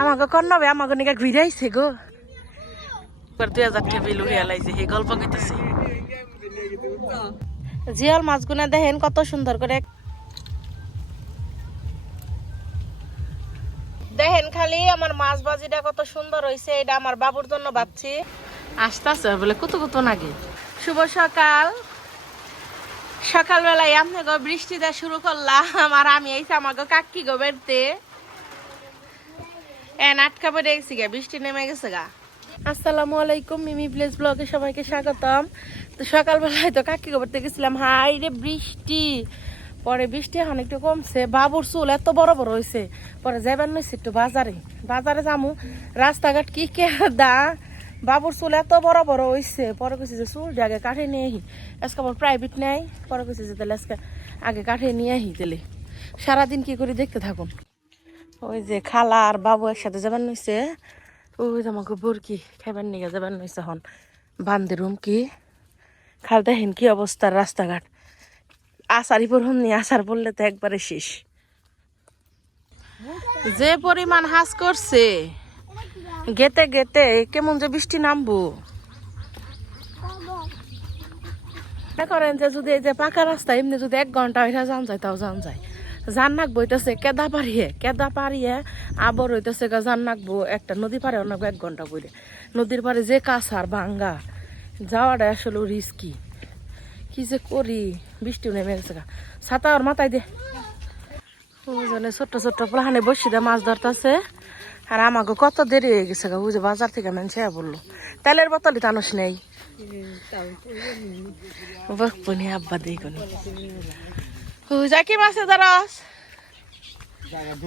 আমাকে কন্নবে আমাকে নিকা ঘুরাইছে গো। এবার দুই হাজার টাকা বিল এই গল্প কইতেছে। জিয়াল মাছগুনা দেখেন কত সুন্দর করে। দেখেন খালি আমার মাছ বাজিটা কত সুন্দর হয়েছে এটা আমার বাবুর জন্য বাচ্ছি আসতেছে বলে কত কত নাগে। শুভ সকাল। সকালবেলায় আপনি গো বৃষ্টি শুরু করলাম আর আমি এইসে আমাকে কাকি গো বেরতে। এ নাটকা পড়ে গেছি গা বৃষ্টি নেমে গেছে গা। আসসালামু আলাইকুম, মিমি প্লেস ব্লগে সবাইকে স্বাগতম। তো সকালবেলায় তো কাকি গো বেরতে গেছিলাম। হাই রে বৃষ্টি। পরে বৃষ্টি এখন একটু কমছে। বাবুর চুল এত বড় বড় হয়েছে পরে যাইবার নইছে একটু বাজারে। বাজারে যামু। রাস্তাঘাট কি কে দা বাবুর চুল এত বড় বড় হয়েছে পরে কইছে যে চুল আগে কাঠে নিয়ে আহি। আজকে আমার প্রাইভেট নেই। পরে কইছে যে তাহলে আজকে আগে কাঠে নিয়ে আহি তাহলে। সারাদিন কি করে দেখতে থাকুন। ওই যে খালা আর বাবু একসাথে যাবেন নইছে। ওই যে আমাকে বরকি খাইবার নিয়ে যাবেন নইছে হন। বান্ধে রুম কি? খাল দেখেন কি অবস্থার রাস্তাঘাট। আসারি পড়ুন নিয়ে আসার বললে তো একবারে শেষ। যে পরিমাণ হাস করছে, গেতে গেতে কেমন যে বৃষ্টি নামবো। করেন যে যদি এই যে পাকা রাস্তা, এমনি যদি এক ঘণ্টা এটা যান যায়, তাও যান যায়। জান নাক বইতেছে কেদা পারিয়ে কেদা পারিয়ে আবার হইতেছে গা জান নাকবো একটা নদী পারে অনেক এক ঘণ্টা বইলে। নদীর পারে যে কাছার ভাঙ্গা যাওয়াটা আসলে রিস্কি কি যে করি বৃষ্টিও নেমে গেছে গা। ছাতা আর মাথায় দে। ওজনে ছোট্ট ছোট্ট প্লাহানে বসি দে মাছ ধরতেছে। আর আমাকে কত দেরি হয়ে গেছে গা বুঝে বাজার থেকে মানুষ বলল তেলের বোতলই টানস নেই। আব্বা দেই কোনি যা কি মাছে ধরস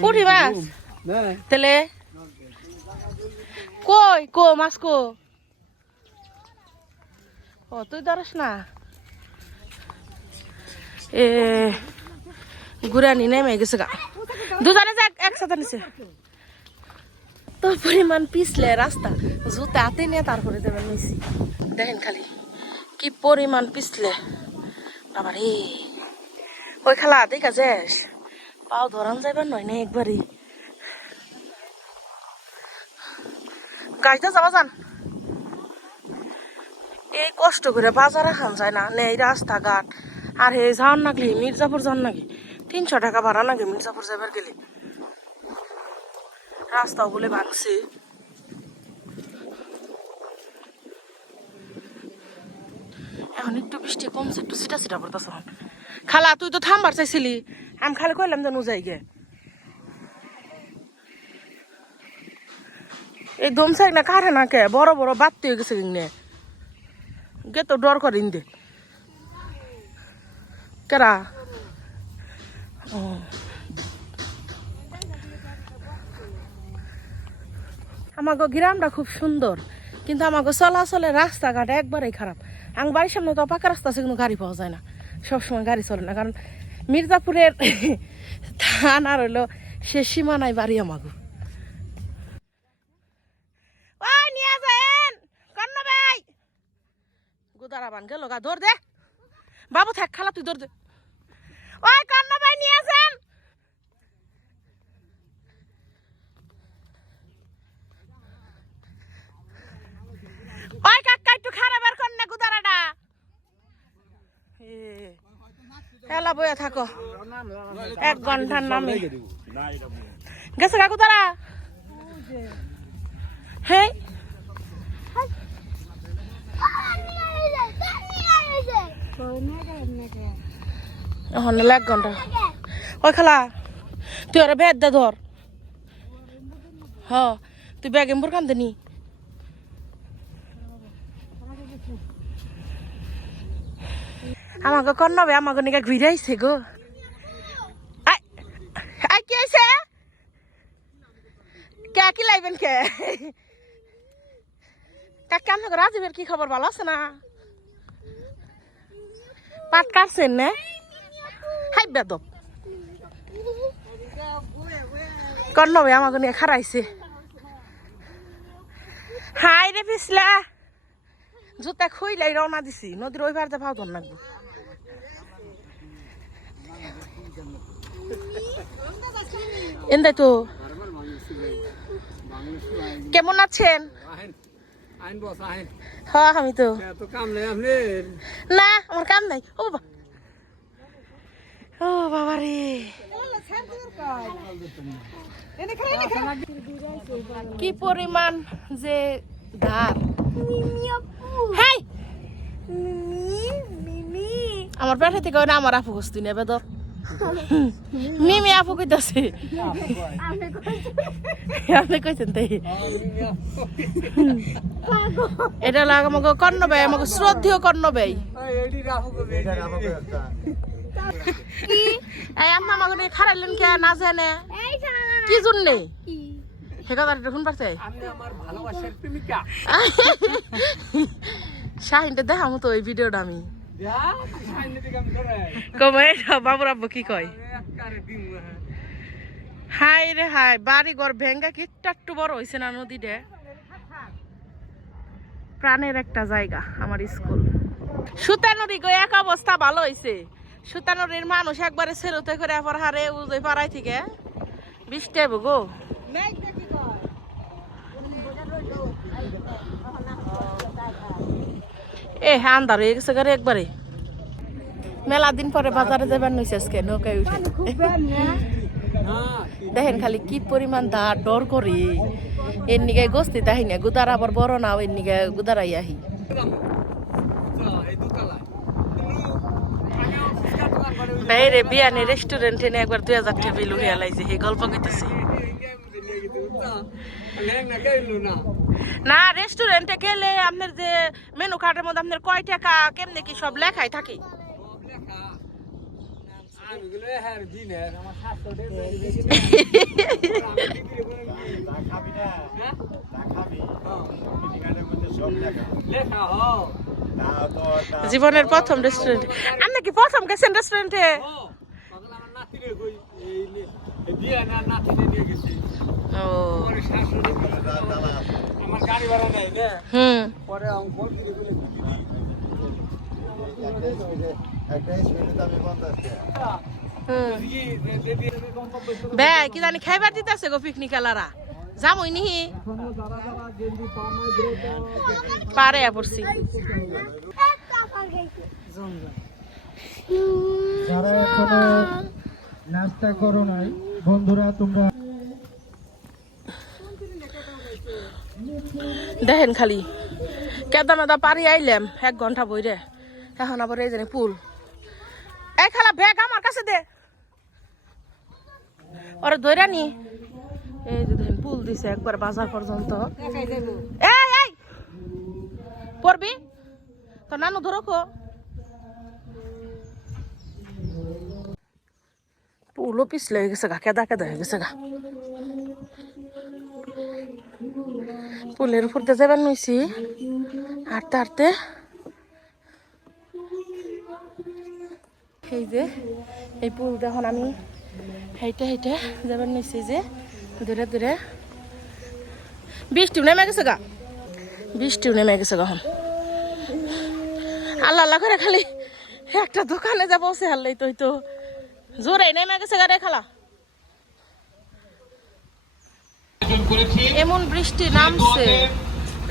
পুঁটি মাছ। তেলে? কই কো মাছ কো। ও তুই ধরস না? এ গুড়ানি নেমে গেছে গা। দুজনে যাক একসাথে নিছে। তো পরিমাণ পিছলে রাস্তা জুতা হাতে নিয়ে তারপরে দেবেন নিছি। দেখেন খালি কি পরিমাণ পিছলে। বাবা রে ওই খালা দেখা যাস পাও ধরান যাইবার নয় না একবারই। গাছটা যাবা যান। এই কষ্ট করে বাজারে খান যায় না। নেই রাস্তাঘাট। আর হে যাওয়ার নাগলি, মির্জাপুর যান নাকি তিনশো টাকা ভাড়া নাকি মির্জাপুর যাবার গেলে। রাস্তাও বলে ভাঙছে। এখন একটু বৃষ্টি কমছে, একটু সিটা সিটা পড়তেছে খালা, তুই তো থামবার চাইছিলি। আমি খালি কইলাম যে যাই গে এই দম সাইক না কারে না কে বড় বড় বাত্তি হয়ে গেছে কিনে। গে তো ডর করিন দে। কেরা? ও। আমাকে গ্রামটা খুব সুন্দর, কিন্তু আমাকে চলাচলের রাস্তাঘাট একবারেই খারাপ। আং বাড়ির সামনে তো পাকা রাস্তা আছে কিন্তু গাড়ি পাওয়া যায় না। সবসময় গাড়ি চলে না। কারণ মির্জাপুরের ধান আর হলো সে সীমানায় বাড়ি আমাগো। ওই, নিয়ে যায়েন কন্যা ভাই। গুদারা বান গেল গা, দৌড় দে। বাবু থাক, খালা, তুই দৌড় দে। ওই, কন্যা ভাই, নিয়ে যান ওই কাকা একটু খারাপ আর কর না গুদারাটা হেলা বইয়া থাকো। এক ঘণ্টার নামে। গেছে কাকু তারা? হে এখন এক ঘণ্টা। ওই খালা তুই ওরা ভেদ দে ধর। হ তুই ব্যাগে মুর কান্দে নি আমাকে কর নবে আমাকে নিকা ঘুরে আইছে গো। আই কি আইছে কে, কি লাইবেন কে? কাকা আমাকে রাজীবের কি খবর? ভালো আছে না? পাট কাটছেন না? হাই বেদব। কর নবে আমাকে নিয়ে খারাইছে হাই রে পিছলা। জুতা খুইলাই রওনা দিছি, নদীর ওই পারতে ভাও ধর নাকবো এন্দাই তো। কেমন আছেন? হ্যাঁ আমি তো। না আমার কাম নাই। ও বাবা। ও বাবা রে। কি পরিমাণ যে ধার। আমার পেটে থেকে ওটা আমার আপু কস্তি নেবে ধর। মিমি আপু কইতাছে। আপনি কইছেন তাই? এটা লাগ আমাকে কর্ণ ভাই আমাকে শ্রদ্ধেয় কর্ণ কবে এই আম্মা আমাকে নিয়ে খারাইলেন কে না জানে? কি জন্যে? সে কথা দেখুন পারছে আমি আমার ভালোবাসার প্রেমিকা। শাহিনটা দেখামো তো ওই ভিডিওটা আমি। হাই রে হাই, বাড়ি ঘর ভেঙ্গা কি একটু বড় না নদীতে? প্রাণের একটা জায়গা আমার স্কুল। সুতানুরি গো এক অবস্থা ভালো হয়েছে সুতানুরির মানুষ একবারে সেরোতে করে আবার হারে উজে পাড়াই থেকে। বৃষ্টি গো এ হ্যাঁ আন্দার হয়ে গেছে গাড়ি একবারে। মেলা দিন পরে বাজারে যাবার নইছে আজকে নৌকায় উঠে। দেখেন খালি কি পরিমাণ ধার ডর করি। এর নিগায় গোস্তি তাহি না গুদার আবার বড় না এর নিগায় গুদারাই আহি। বাইরে বিয়ানি রেস্টুরেন্টে একবার দুই হাজার টাকা বিল উড়িয়া লাইছে এই গল্প কইতেছি। না রেস্টুরেন্টে গেলে আপনার যে মেনু কার্ডের মধ্যে আপনার কয় টাকা, কেমনে কি সব লেখাই থাকে? জীবনের প্রথম রেস্টুরেন্ট আপনি কি প্রথম গেছেন রেস্টুরেন্টে এই নে নাতিরে নিয়ে না বে, কি জানি খাইবার দিতেছে গো পিকনিক এলারা। যামই নিহি পারে পড়ছি। নাস্তা করো নাই, বন্ধুরা, তোমরা দেখেন খালি। কেদা মেদা পারি আইলাম, এক ঘণ্টা বইরে। এখন আবার এই জানি পুল। এই খালা ব্যাগ আমার কাছে দে। ওরে ধইরা নি। এই যে দেখেন, পুল দিছে একবার বাজার পর্যন্ত। এই এই। পড়বি? তো নানু ধরো পুলও পিছলে হয়ে গেছে গা, কেদা কেদা হয়ে গেছে গা। পুলের উপর দিয়ে যাবার নইছি। হাঁটতে হাঁটতে এই যে, এই পুল দেখুন আমি হেঁটে হেঁটে যাবার নইছি যে, দূরে দূরে। বৃষ্টিও নেমে গেছে গা। বৃষ্টিও নেমে গেছে গা আল্লাহ আল্লাহ করে খালি একটা দোকানে যাব, সে হারলেই তো জোরে নেমে গেছে গা রে খালা। এমন বৃষ্টি নামছে।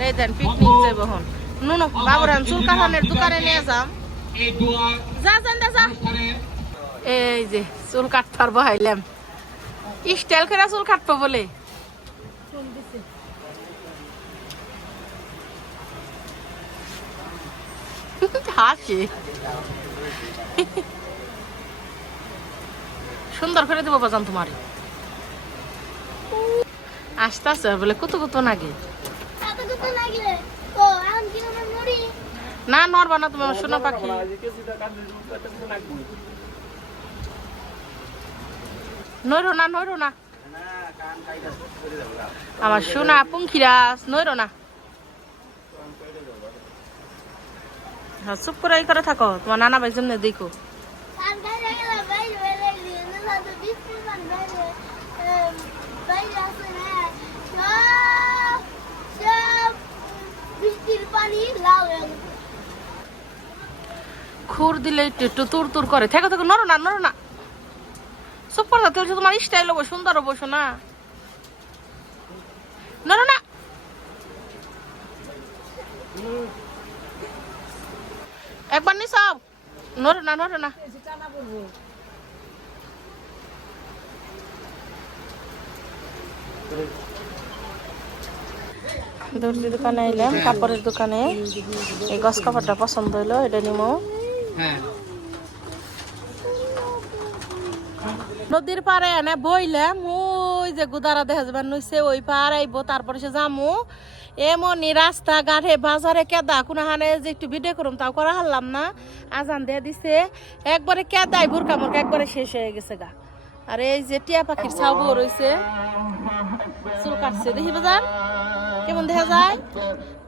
এই দেন পিকনিক যাব হন নুনো বাবুরান চুল কাটানের দোকানে নিয়ে যাম। যা যান দে যা। এই যে চুল কাটতে পারব হাইলাম। স্টাইল করে চুল কাটবো বলে। হাসি। সুন্দর করে দেবো বাজান তোমারে। আসতে আসতে বলে কত কত নাগে। না নড়বা না তুমি আমার সোনা পাখি। নইরো না নইরো না। আমার সোনা পুঙ্খিরাস নইরো না। হ্যাঁ, চুপ করে এই করে থাকো তোমার নানা ভাই জন্য দেখো। খুর দিলে একটু তুর তুর করে। থেকে থেকে নরো না নরো না। চুপ করে থাকতে হচ্ছে তোমার স্টাইল হব সুন্দর হব না। নরো না। একবার নি সব নরো না নরো না। Thank you. দর্জি দোকানে এলাম কাপড়ের দোকানে। এই গছ কাপড়টা পছন্দ হইল এটা নিমো। হ্যাঁ। নদীর পাড়ে এনে বইলাম ওই যে গুদারা দেখা যাবে নইছে ওই পার আইব তারপরে সে যামু। এমনই রাস্তা ঘাটে বাজারে কেদা কোনো হানে যে একটু ভিডিও করুম তাও করা হারলাম না। আজান দিয়ে দিছে। একবারে কেদাই বুরকা মুরকা একবারে শেষ হয়ে গেছে গা। আর এই যে টিয়া পাখির ছাউ রয়েছে চুল কাটছে দেখি বাজার। কেমন দেখা যায়?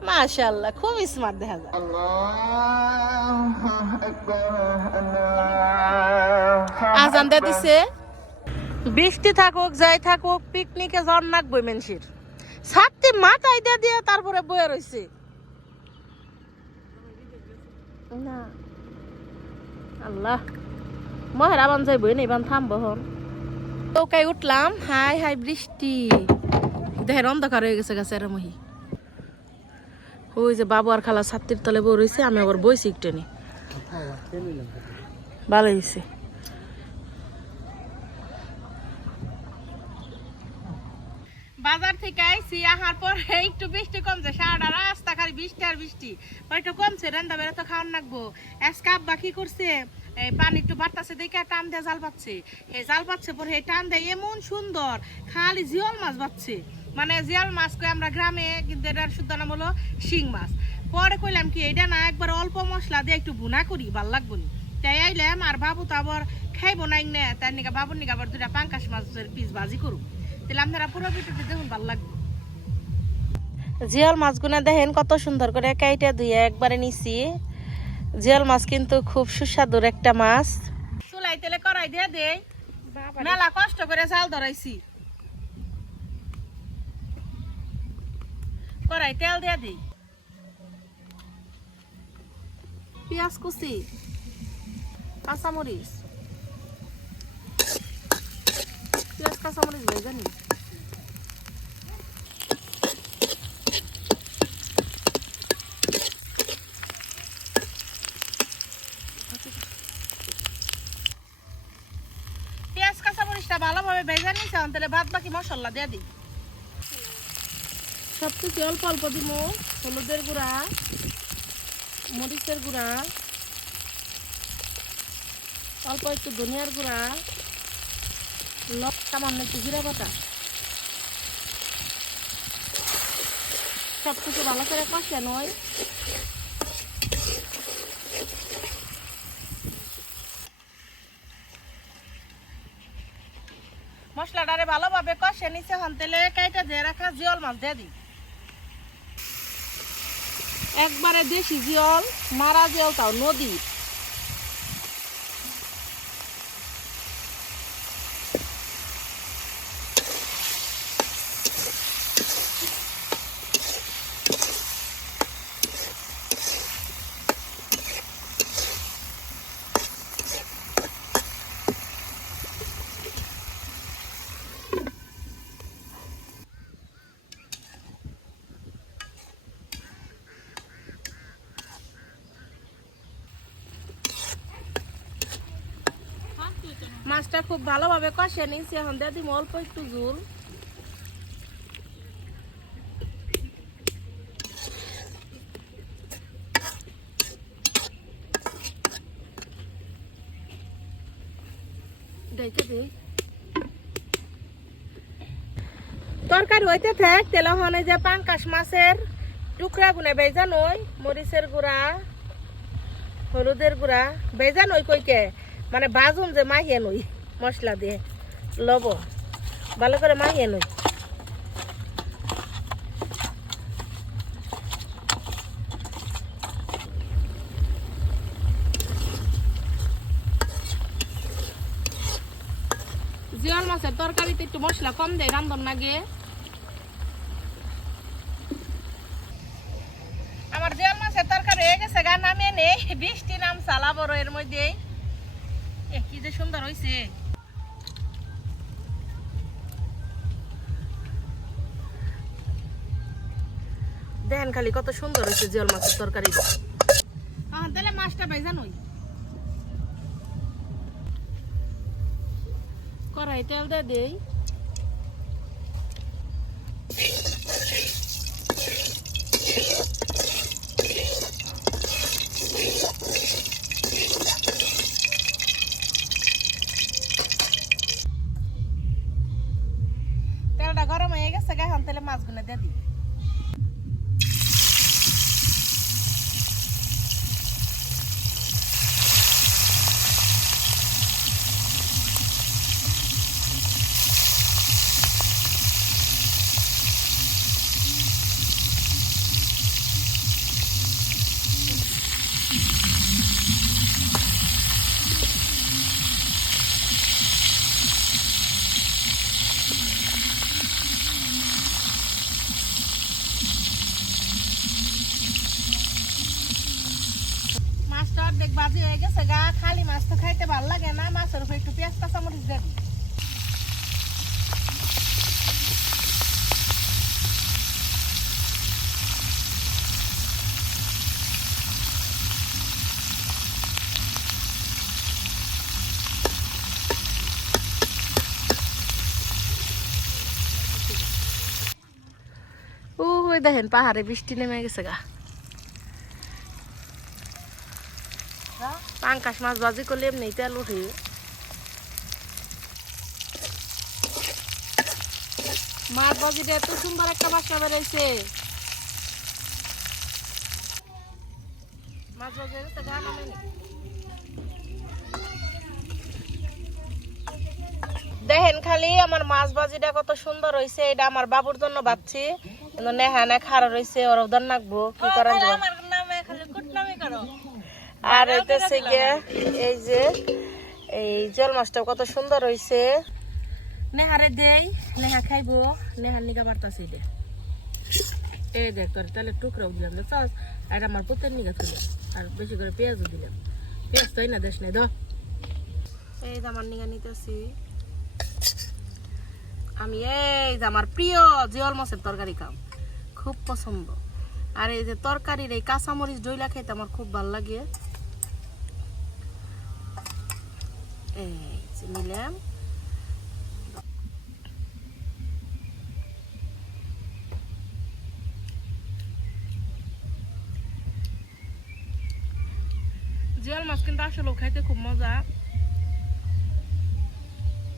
মাশাল্লাহ খুব স্মার্ট দেখা যায়। আজান দিয়ে দিছে। বৃষ্টি থাকুক যাই থাকুক পিকনিকে জন নাকবই মেনসির। ছাত্রী মাথায় দিয়ে দিয়ে তারপরে বয়ে রয়েছে না। আল্লাহ। মহের আবান যাইব এবান থামবো হন। চৌকায় উঠলাম হাই হাই বৃষ্টি। দেহের অন্ধকার হয়ে গেছে গাছে মহি ওই যে বাবু আর খালা ছাত্রীর তলে বই রয়েছে আমি আবার বইছি একটু নি ভালো হয়েছে বাজার থেকে আইসি আহার পর একটু বৃষ্টি কমছে, সারাটা রাস্তা খালি বৃষ্টি আর বৃষ্টি। একটু কমছে রান্না বেড়ে তো খাওয়ান লাগবো আজকে আব্বা কি করছে, এই পানি একটু বাড়তাছে দেখে টান দিয়ে জাল পাচ্ছে। এই জাল পাচ্ছে পরে, এই টান দেয় এমন সুন্দর, খালি জিওল মাছ পাচ্ছে মানে জিয়াল মাছ কই আমরা গ্রামে কিন্তু এটার শুদ্ধ নাম হলো শিং মাছ। পরে কইলাম কি এটা না একবার অল্প মশলা দিয়ে একটু ভুনা করি ভালো লাগবো নি। তাই আইলাম আর বাবু তো আবার খাইবো নাই না তার নিকা বাবুর নিকা আবার দুটা পাঙ্কাশ মাছের পিস ভাজি করুক। তাহলে আপনারা পুরো ভিডিওটি দেখুন ভালো লাগবে। জিয়াল মাছগুনা দেখেন কত সুন্দর করে কাইটা ধুয়ে একবারে নিছি। জিয়াল মাছ কিন্তু খুব সুস্বাদুর একটা মাছ। চুলাই তেলে করাই দিয়ে দেই। মেলা কষ্ট করে চাল ধরাইছি। করাই তেল দিয়ে দিই। পেঁয়াজ কুচি কাঁচামরিচ। পেঁয়াজ কাঁচামরিচ ভাই জানি পেঁয়াজ কাঁচামরিচটা ভালোভাবে ভেজে নিয়েছে তাহলে বাদ বাকি মশলা দিয়ে দিই। সব কিছু অল্প অল্প দিব হলুদের গুঁড়া, মরিচের গুঁড়া, অল্প একটু ধনিয়ার গুঁড়া লক সামান্য একটু জিরা বাটা। সব কিছু ভালো করে কষে নয় মশলাটারে ভালোভাবে কষে নিচে হন তেলে কাইটা দিয়ে রাখা জিয়ল মাছ দিয়ে দিই। একবারে দেশি জিয়ল মারা জল তাও নদীর। মাছটা খুব ভালোভাবে কষে নিয়েছি এখন। দিয়ে দিব অল্প একটু দিই। তরকারি হইতে থাক, তেল হনে যে পাঙ্কাশ মাছের টুকরা গুনে বেজা নই, মরিচের গুঁড়া, হলুদের গুঁড়া। বেজা নই কইকে মানে বাজুন যে মাহিয়ে নই। মশলা দিয়ে লবণ। ভালো করে মাহিয়ে নই। জিয়াল মাছের তরকারিতে একটু মশলা কম দেয়, রান্ধন লাগে আমার জিয়াল মাছের তরকারি হয়ে গেছে গা, নামিয়ে নেই। বৃষ্টি নাম চালা বড় এর মধ্যে কি যে সুন্দর হয়েছে দেখেন খালি, কত সুন্দর হয়েছে জিয়ল মাছের তরকারি। তাহলে মাছটা ভাই জানোই। কড়াই তেল দিয়ে দেই। মাছটা অর্ধেক বাজি হয়ে গেছে, গা খালি মাছ তো খাইতে ভালো লাগে না, মাছের উপর একটু পেঁয়াজ কাঁচামরিচ দেবি। ওই দেখেন পাহাড়ে বৃষ্টি নেমে গেছে গা। পাঙ্কাশ মাছ ভাজি করলে এমনি তেল উঠে। মাছ ভাজিটা এত সুন্দর একটা বাসা বেড়াইছে মাছ ভাজি তো গান দেখেন খালি আমার মাছ ভাজিটা কত সুন্দর হয়েছে এটা আমার বাবুর জন্য বাচ্ছি কিন্তু নেহা না খারা রয়েছে ওর উদার নাকবো কি করেন আর হইতেছে গিয়ে এই যে এই জল মাছটা কত সুন্দর হইছে। নেহারে দেই নেহা খাইবো নেহার নিগা বাড়তাছে এটা এই দেখ তোর তাহলে টুকরাও দিলাম দেখছস আর আমার পুতের নিগা তুলাম আর বেশি করে পেঁয়াজও দিলাম। পেঁয়াজ তো না দেশ নাই দ। এই আমার নিগা নিতেছি। আমি এই যে আমার প্রিয় জিওল মাছের তরকারি খাম খুব পছন্দ। আর এই যে তরকারির এই কাঁচামরিচ ডইলা খেতে আমার খুব ভালো লাগে। এই যে নিলাম জিয়াল মাছ কিন্তু আসলে খাইতে খুব মজা।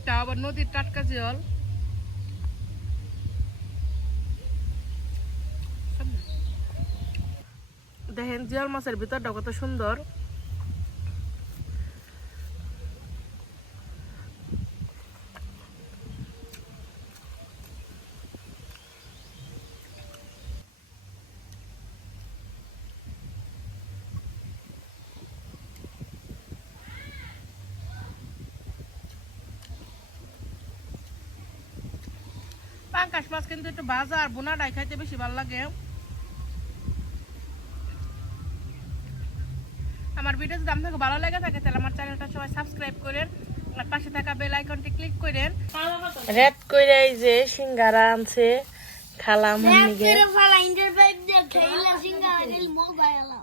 তা আবার নদীর টাটকা জিয়াল। দেখেন জিয়াল মাছের ভিতরটা কত সুন্দর। পাঙ্কাশ মাছ কিন্তু একটু ভাজা আর বোনাটাই খাইতে বেশি ভালো লাগে। আমার ভিডিও যদি আপনাকে ভালো লাগে থাকে তাহলে আমার চ্যানেলটা সবাই সাবস্ক্রাইব করেন আর পাশে থাকা বেল আইকনটি ক্লিক করেন। রেড কইরা এই যে সিঙ্গারা আনছে খালাম নিগে Pero para la